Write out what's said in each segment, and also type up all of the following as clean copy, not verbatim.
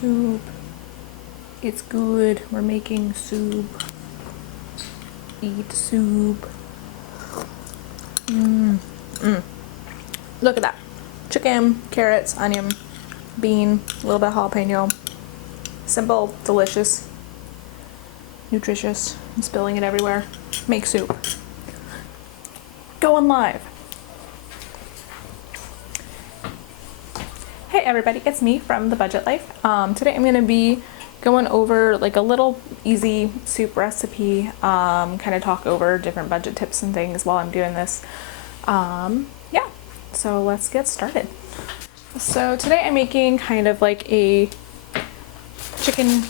Soup. It's good. We're making soup. Eat soup. Look at that. Chicken, carrots, onion, bean, a little bit of jalapeno. Simple, delicious, nutritious. I'm spilling it everywhere. Make soup. Going live. Hey everybody, it's me from The Budget Life. Today I'm going to be going over like a little easy soup recipe, kind of talk over different budget tips and things while I'm doing this. Yeah, so let's get started. So today I'm making kind of like a chicken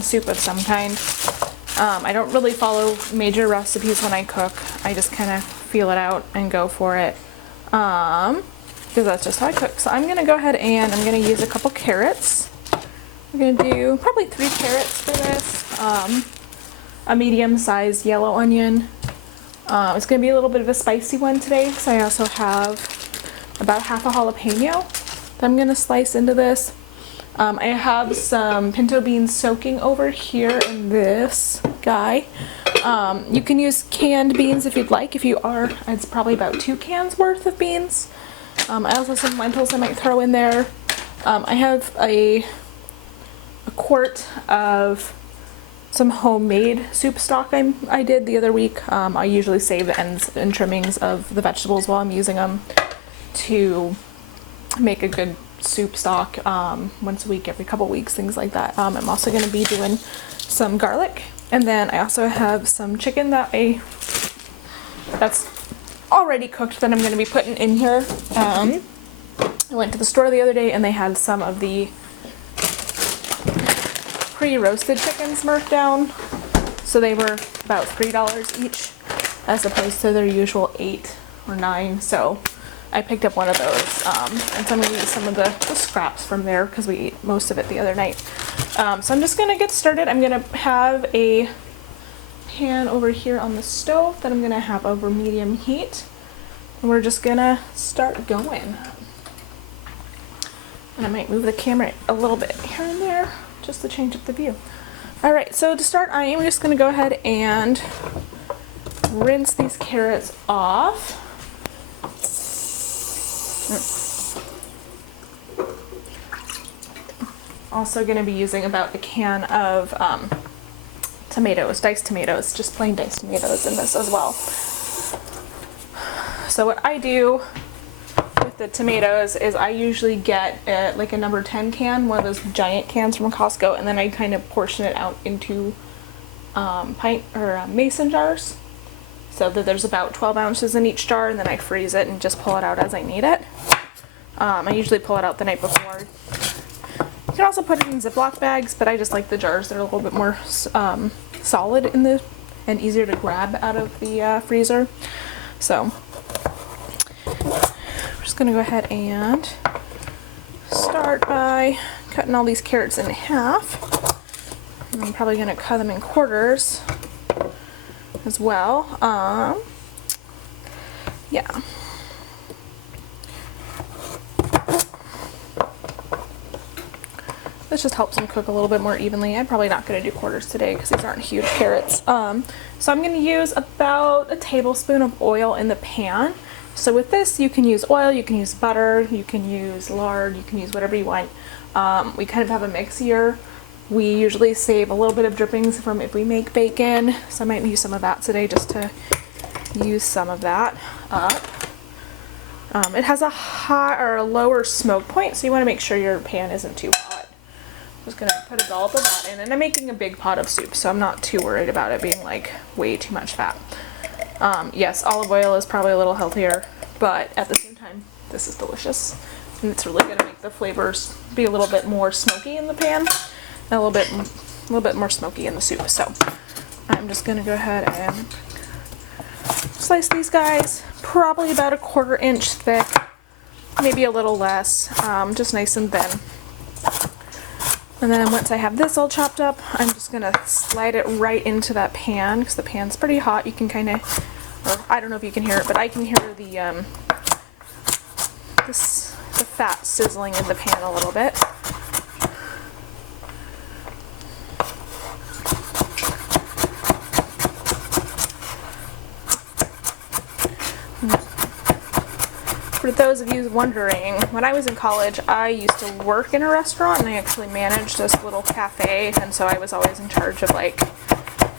soup of some kind. I don't really follow major recipes when I cook. I just kind of feel it out and go for it. Because that's just how I cook. So I'm going to go ahead and I'm going to use a couple carrots. I'm going to do probably 3 carrots for this. A medium-sized yellow onion. It's going to be a little bit of a spicy one today because I also have about half a jalapeno that I'm going to slice into this. I have some pinto beans soaking over here in this guy. You can use canned beans if you'd like. If you are, it's probably about 2 cans worth of beans. I also have some lentils I might throw in there. I have a quart of some homemade soup stock I did the other week. I usually save the ends and trimmings of the vegetables while I'm using them to make a good soup stock once a week, every couple weeks, things like that. I'm also going to be doing some garlic, and then I also have some chicken that's already cooked that I'm going to be putting in here. I went to the store the other day and they had some of the pre-roasted chickens marked down, so they were about $3 each as opposed to their usual $8 or $9. So I picked up one of those, and so I'm going to use some of the scraps from there because we ate most of it the other night. So I'm just going to get started. I'm going to have a pan over here on the stove that I'm going to have over medium heat, and we're just going to start going. And I might move the camera a little bit here and there just to change up the view. Alright, so to start I am just going to go ahead and rinse these carrots off. Also going to be using about a can of tomatoes, diced tomatoes, just plain diced tomatoes in this as well. So what I do with the tomatoes is I usually get like a number 10 can, one of those giant cans from Costco, and then I kind of portion it out into pint or mason jars, so that there's about 12 ounces in each jar, and then I freeze it and just pull it out as I need it. I usually pull it out the night before. You can also put it in Ziploc bags, but I just like the jars that are a little bit more solid and easier to grab out of the freezer. So I'm just going to go ahead and start by cutting all these carrots in half. And I'm probably going to cut them in quarters as well. Yeah. This just helps them cook a little bit more evenly. I'm probably not going to do quarters today because these aren't huge carrots. So I'm going to use about a tablespoon of oil in the pan. So with this, you can use oil, you can use butter, you can use lard, you can use whatever you want. We kind of have a mix here. We usually save a little bit of drippings from if we make bacon, so I might use some of that today just to use some of that up. It has a high or a lower smoke point, so you want to make sure your pan isn't too hot. I'm just going to put a dollop of that in, and I'm making a big pot of soup, so I'm not too worried about it being like way too much fat. Yes, olive oil is probably a little healthier, but at the same time, this is delicious, and it's really going to make the flavors be a little bit more smoky in the pan, and a little bit more smoky in the soup. So I'm just going to go ahead and slice these guys, probably about a 1/4 inch thick, maybe a little less, just nice and thin. And then once I have this all chopped up, I'm just going to slide it right into that pan because the pan's pretty hot. You can kind of, or I don't know if you can hear it, but I can hear the fat sizzling in the pan a little bit. those of you wondering, when I was in college, I used to work in a restaurant and I actually managed this little cafe, and so I was always in charge of like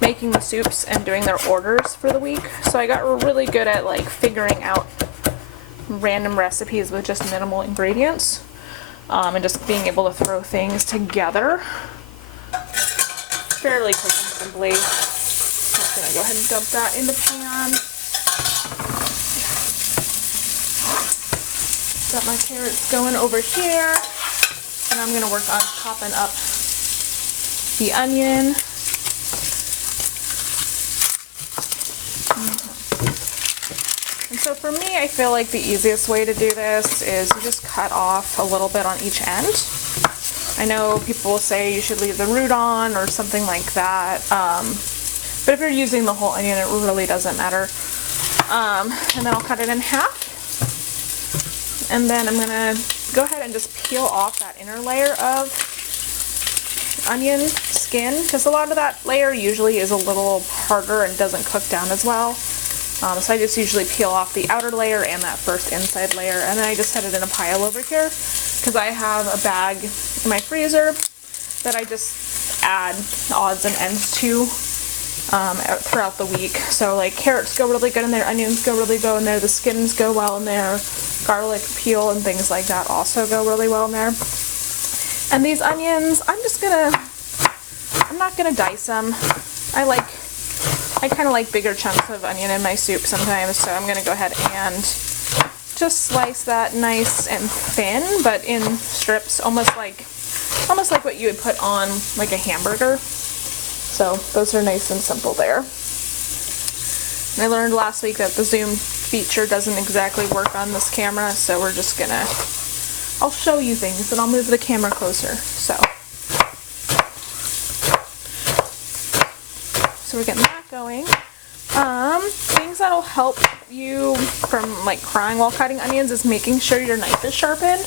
making the soups and doing their orders for the week. So I got really good at like figuring out random recipes with just minimal ingredients, and just being able to throw things together fairly quick and simply. I'm just gonna go ahead and dump that in the pan. Got my carrots going over here, and I'm gonna work on chopping up the onion. And so for me, I feel like the easiest way to do this is you just cut off a little bit on each end. I know people will say you should leave the root on or something like that, but if you're using the whole onion, it really doesn't matter. And then I'll cut it in half. And then I'm gonna go ahead and just peel off that inner layer of onion skin, because a lot of that layer usually is a little harder and doesn't cook down as well. So I just usually peel off the outer layer and that first inside layer, and then I just set it in a pile over here, because I have a bag in my freezer that I just add odds and ends to throughout the week. So like carrots go really good in there, onions go really good in there, the skins go well in there, garlic peel and things like that also go really well in there. And these onions, I'm not gonna dice them. I kind of like bigger chunks of onion in my soup sometimes, so I'm gonna go ahead and just slice that nice and thin, but in strips, almost like what you would put on like a hamburger. So those are nice and simple there. And I learned last week that the zoom feature doesn't exactly work on this camera, so we're just gonna, I'll show you things and I'll move the camera closer. So we're getting that going. Things that'll help you from like crying while cutting onions is making sure your knife is sharpened.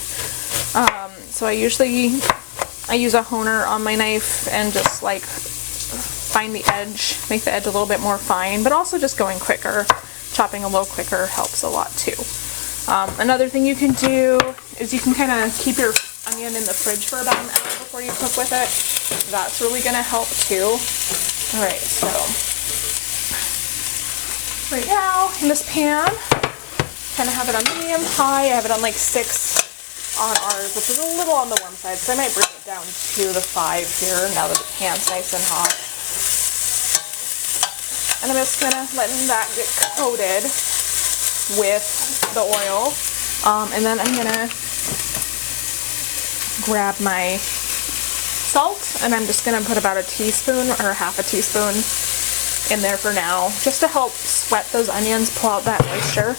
So I use a honer on my knife and just like find the edge, make the edge a little bit more fine, but also just going quicker, chopping a little quicker helps a lot too. Another thing you can do is you can kind of keep your onion in the fridge for about an hour before you cook with it. That's really going to help too. Alright, so right now in this pan, kind of have it on medium high. I have it on like 6 on ours, which is a little on the warm side, so I might bring it down to the 5 here now that the pan's nice and hot. And I'm just gonna let that get coated with the oil, and then I'm gonna grab my salt, and I'm just gonna put about a teaspoon or half a teaspoon in there for now, just to help sweat those onions, pull out that moisture,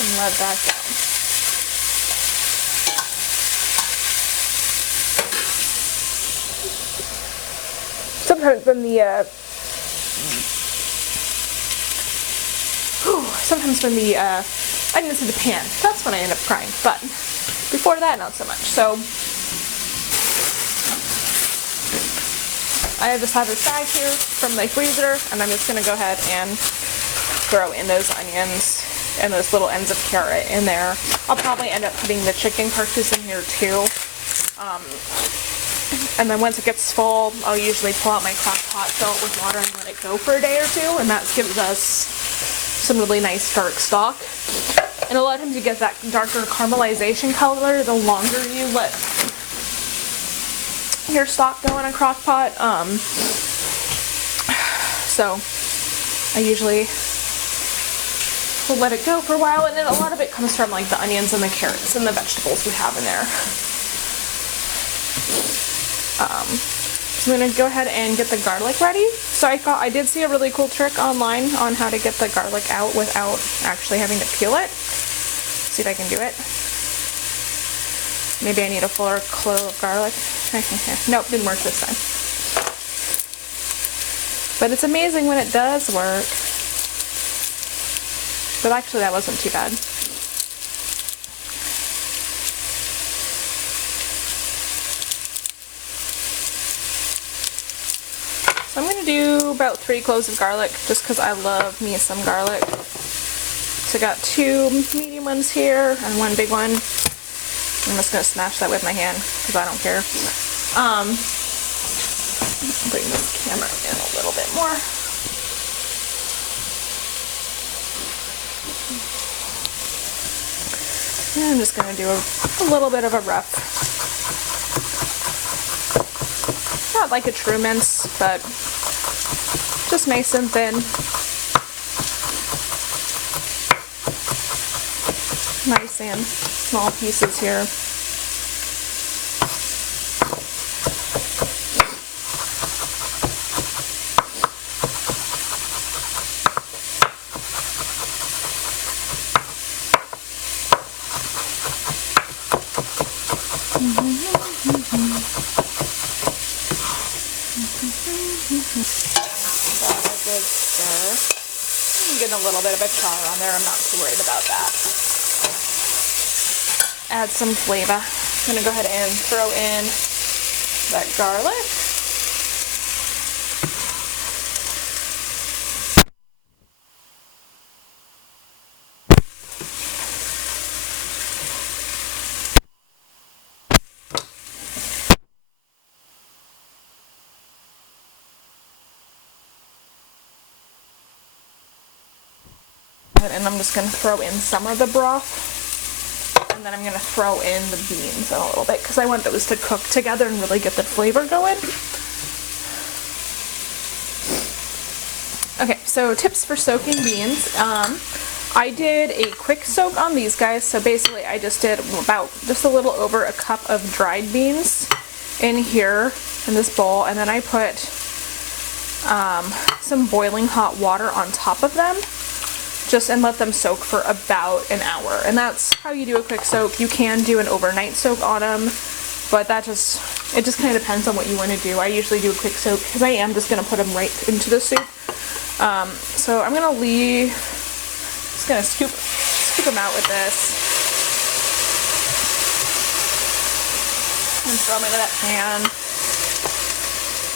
and let that go. Sometimes when the onions in the pan, that's when I end up crying, but before that, not so much. So I just have this bag here from my freezer, and I'm just going to go ahead and throw in those onions and those little ends of carrot in there. I'll probably end up putting the chicken carcass in here too. And then once it gets full, I'll usually pull out my crock pot, fill it with water, and let it go for a day or two, and that gives us some really nice dark stock. And a lot of times you get that darker caramelization color the longer you let your stock go in a crock pot. So I usually will let it go for a while, and then a lot of it comes from like the onions and the carrots and the vegetables we have in there. So I'm going to go ahead and get the garlic ready. So I did see a really cool trick online on how to get the garlic out without actually having to peel it. See if I can do it. Maybe I need a fuller clove of garlic. Nope, didn't work this time. But it's amazing when it does work. But actually that wasn't too bad. So I'm going to do about 3 cloves of garlic, just because I love me some garlic. So I got 2 medium ones here and 1 big one. I'm just gonna smash that with my hand because I don't care. Bring this camera in a little bit more. And I'm just gonna do a little bit of a rough, not like a true mince, but just nice and thin. Nice and small pieces here. I'm getting a little bit of a char on there. I'm not too worried about that. Add some flavor. I'm gonna go ahead and throw in that garlic. And I'm just going to throw in some of the broth, and then I'm going to throw in the beans in a little bit because I want those to cook together and really get the flavor going. Okay, so tips for soaking beans. I did a quick soak on these guys, so basically I just did about just a little over a cup of dried beans in here in this bowl, and then I put some boiling hot water on top of them. And let them soak for about an hour, and that's how you do a quick soak. You can do an overnight soak on them, but it just kind of depends on what you want to do. I usually do a quick soak because I am just going to put them right into the soup. So I'm going to just going to scoop them out with this and throw them into that pan,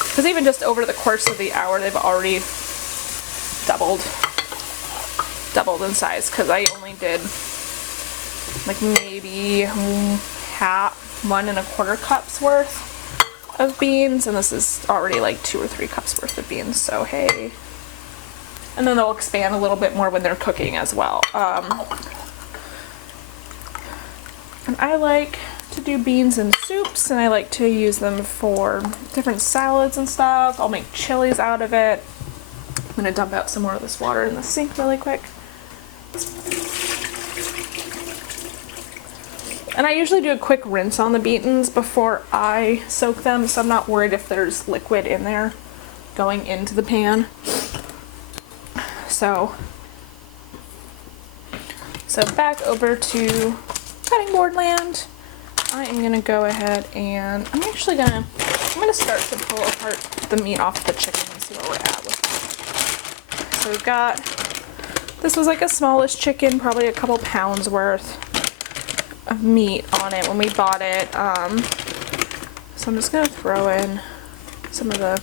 because even just over the course of the hour they've already doubled in size, because I only did like maybe 1 1/4 cups worth of beans, and this is already like 2 or 3 cups worth of beans, so hey. And then they'll expand a little bit more when they're cooking as well. And I like to do beans in soups, and I like to use them for different salads and stuff. I'll make chilies out of it. I'm gonna dump out some more of this water in the sink really quick. And I usually do a quick rinse on the beans before I soak them, so I'm not worried if there's liquid in there going into the pan. So back over to cutting board land. I am gonna go ahead and I'm gonna start to pull apart the meat off the chicken and see where we're at with that. So we've got, this was like a smallish chicken, probably a couple pounds worth of meat on it when we bought it. So I'm just gonna throw in some of the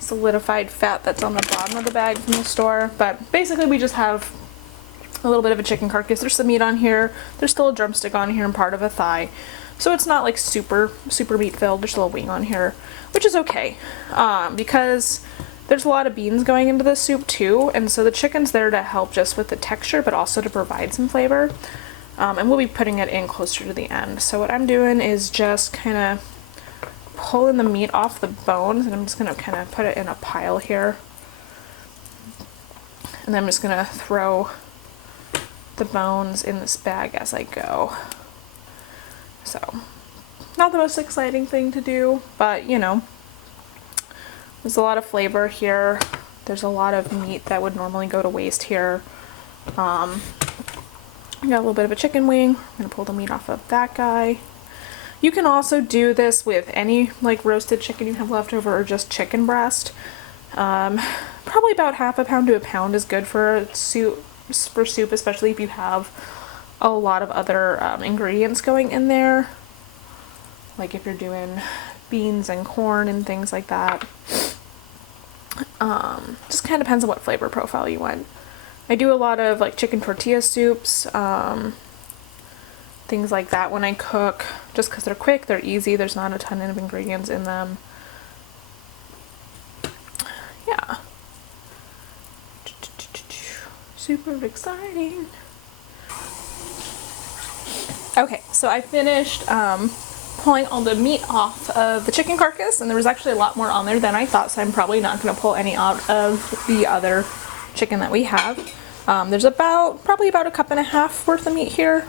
solidified fat that's on the bottom of the bag from the store. But basically we just have a little bit of a chicken carcass. There's some meat on here. There's still a drumstick on here and part of a thigh. So it's not like super meat filled. There's a little wing on here, which is okay, because there's a lot of beans going into the soup too, and so the chicken's there to help just with the texture, but also to provide some flavor. And we'll be putting it in closer to the end. So what I'm doing is just kind of pulling the meat off the bones, and I'm just going to kind of put it in a pile here. And then I'm just going to throw the bones in this bag as I go. So, not the most exciting thing to do, but you know, there's a lot of flavor here. There's a lot of meat that would normally go to waste here. I got a little bit of a chicken wing. I'm gonna pull the meat off of that guy. You can also do this with any like roasted chicken you have left over, or just chicken breast. Probably about half a pound to a pound is good for soup, especially if you have a lot of other ingredients going in there, like if you're doing beans and corn and things like that. Just kind of depends on what flavor profile you want. I do a lot of like chicken tortilla soups, things like that when I cook, just because they're quick, they're easy, there's not a ton of ingredients in them. Yeah. Super exciting. Okay, so I finished pulling all the meat off of the chicken carcass, and there was actually a lot more on there than I thought, so I'm probably not going to pull any out of the other chicken that we have. There's probably about a cup and a half worth of meat here,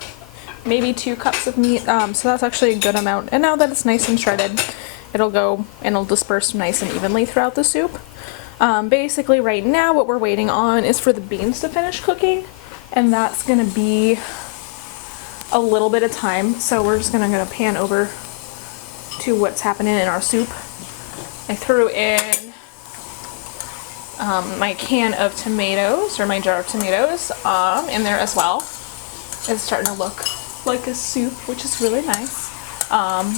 maybe 2 cups of meat, so that's actually a good amount. And now that it's nice and shredded, it'll go and it'll disperse nice and evenly throughout the soup. Basically right now what we're waiting on is for the beans to finish cooking, and that's going to be a little bit of time, so we're just gonna pan over to what's happening in our soup. I threw in my can of tomatoes, or my jar of tomatoes, in there as well. It's starting to look like a soup, which is really nice.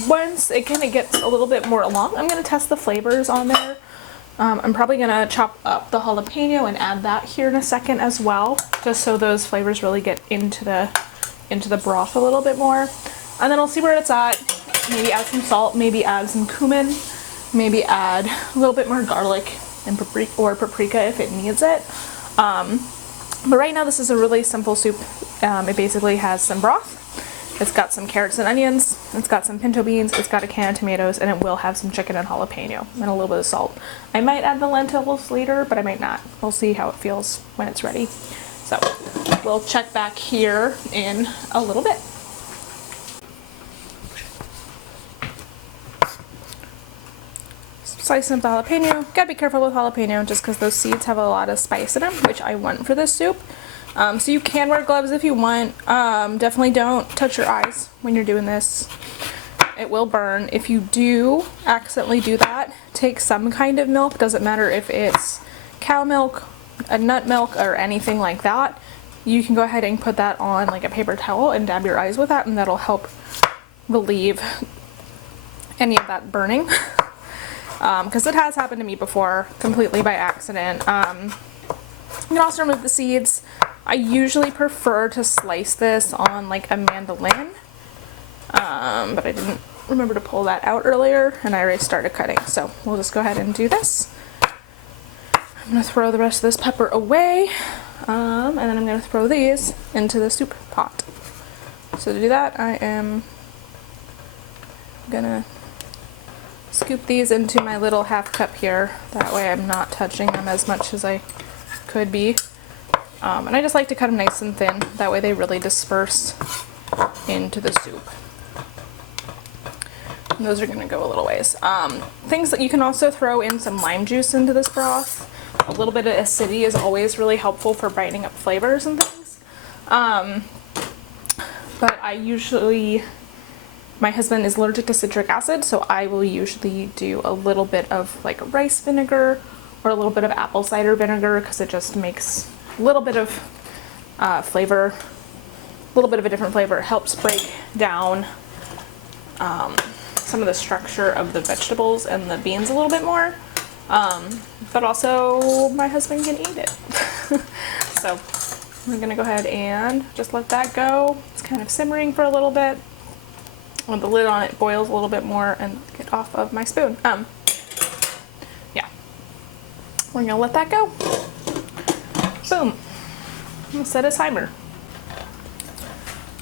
Once it kind of gets a little bit more along, I'm gonna test the flavors on there. I'm probably gonna chop up the jalapeno and add that here in a second as well, just so those flavors really get into the broth a little bit more. And then I'll see where it's at. Maybe add some salt, maybe add some cumin, maybe add a little bit more garlic and paprika if it needs it. But right now this is a really simple soup. It basically has some broth. It's got some carrots and onions. It's got some pinto beans. It's got a can of tomatoes, and it will have some chicken and jalapeno and a little bit of salt. I might add the lentils later, but I might not. We'll see how it feels when it's ready. So we'll check back here in a little bit. Slice up the jalapeno. Gotta be careful with jalapeno just because those seeds have a lot of spice in them, which I want for this soup. So you can wear gloves if you want. Definitely don't touch your eyes when you're doing this. It will burn. If you do accidentally do that, take some kind of milk. Doesn't matter if it's cow milk, a nut milk, or anything like that. You can go ahead and put that on like a paper towel and dab your eyes with that, and that'll help relieve any of that burning. Because it has happened to me before, completely by accident. You can also remove the seeds. I usually prefer to slice this on like a mandolin, but I didn't remember to pull that out earlier, and I already started cutting, so we'll just go ahead and do this. I'm going to throw the rest of this pepper away, and then I'm going to throw these into the soup pot. So to do that, I am going to scoop these into my little half cup here. That way I'm not touching them as much as I could be. And I just like to cut them nice and thin. That way they really disperse into the soup. And those are going to go a little ways. Things that you can also throw in some lime juice into this broth. A little bit of acidity is always really helpful for brightening up flavors and things. But I usually, my husband is allergic to citric acid, so I will usually do a little bit of like rice vinegar or a little bit of apple cider vinegar, because it just makes a little bit of flavor, a little bit of a different flavor. It helps break down some of the structure of the vegetables and the beans a little bit more. But also my husband can eat it. So I'm gonna go ahead and just let that go. It's kind of simmering for a little bit. When the lid on it boils a little bit more, and get off of my spoon. Yeah. We're gonna let that go. Boom. I'm gonna set a timer.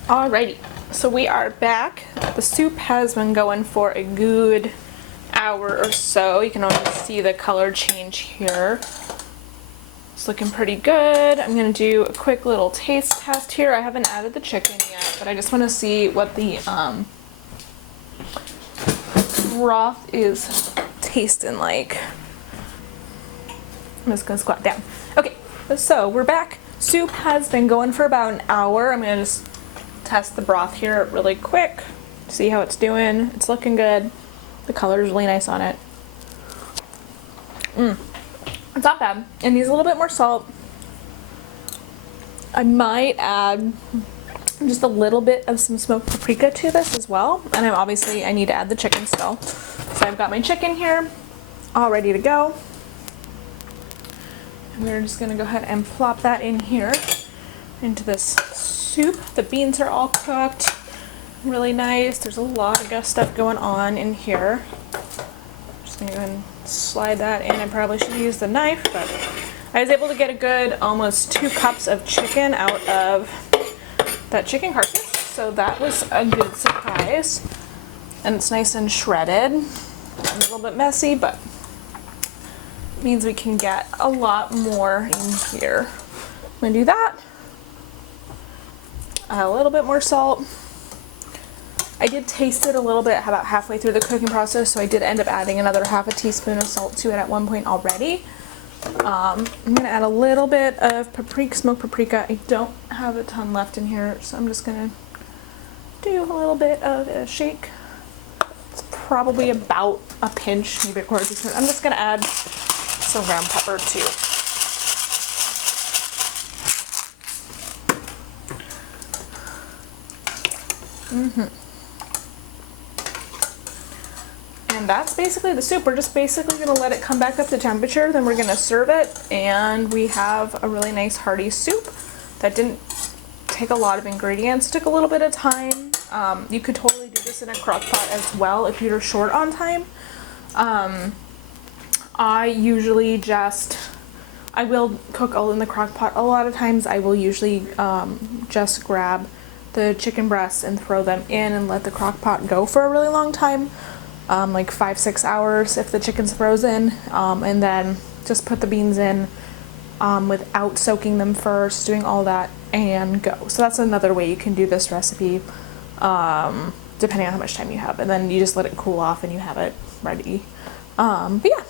Alrighty. So we are back. The soup has been going for a good hour or so. You can already see the color change here. It's looking pretty good. I'm gonna do a quick little taste test here. I haven't added the chicken yet, but I just want to see what the broth is tasting like. I'm just gonna squat down. Okay, so we're back. Soup has been going for about an hour. I'm gonna just test the broth here really quick, see how it's doing. It's looking good. The color is really nice on it. It's not bad. It needs a little bit more salt. I might add just a little bit of some smoked paprika to this as well. And I need to add the chicken still. So I've got my chicken here, all ready to go. And we're just gonna go ahead and plop that in here into this soup. The beans are all cooked, really nice. There's a lot of good stuff going on in here. Just gonna go ahead and slide that in. I probably should use the knife, but I was able to get a good almost 2 cups of chicken out of that chicken carcass. So that was a good surprise. And it's nice and shredded. It's a little bit messy, but means we can get a lot more in here. I'm gonna do that. Add a little bit more salt. I did taste it a little bit about halfway through the cooking process, so I did end up adding another half a teaspoon of salt to it at one point already. I'm gonna add a little bit of paprika, smoked paprika. I don't have a ton left in here, so I'm just gonna do a little bit of a shake. It's probably about a pinch, maybe a quarter teaspoon. I'm just gonna add some ground pepper too. And that's basically the soup. We're just basically gonna let it come back up to temperature, then we're gonna serve it, and we have a really nice hearty soup that didn't take a lot of ingredients. It took a little bit of time. You could totally do this in a crock pot as well if you're short on time. I usually I will cook all in the crock pot. A lot of times I will usually just grab the chicken breasts and throw them in and let the crock pot go for a really long time, like 5-6 hours if the chicken's frozen, and then just put the beans in without soaking them first, doing all that, and go. So that's another way you can do this recipe, depending on how much time you have, and then you just let it cool off and you have it ready. But yeah,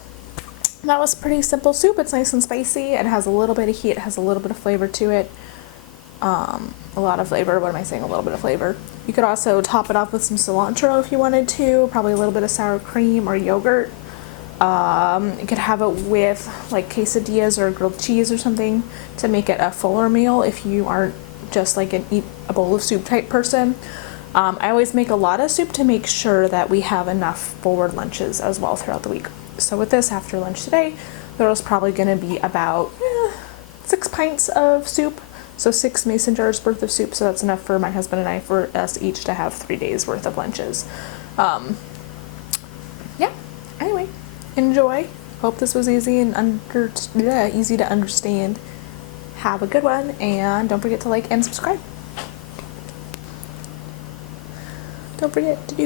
that was pretty simple soup. It's nice and spicy. It has a little bit of heat. It has a little bit of flavor to it. A lot of flavor. What am I saying? A little bit of flavor. You could also top it off with some cilantro if you wanted to. Probably a little bit of sour cream or yogurt. You could have it with like quesadillas or grilled cheese or something to make it a fuller meal if you aren't just like an eat a bowl of soup type person. I always make a lot of soup to make sure that we have enough forward lunches as well throughout the week. So with this after lunch today, there was probably going to be about 6 pints of soup. So 6 mason jars worth of soup. So that's enough for my husband and I, for us each to have 3 days worth of lunches. Yeah. Anyway, enjoy. Hope this was easy and easy to understand. Have a good one, and don't forget to like and subscribe. Don't forget to do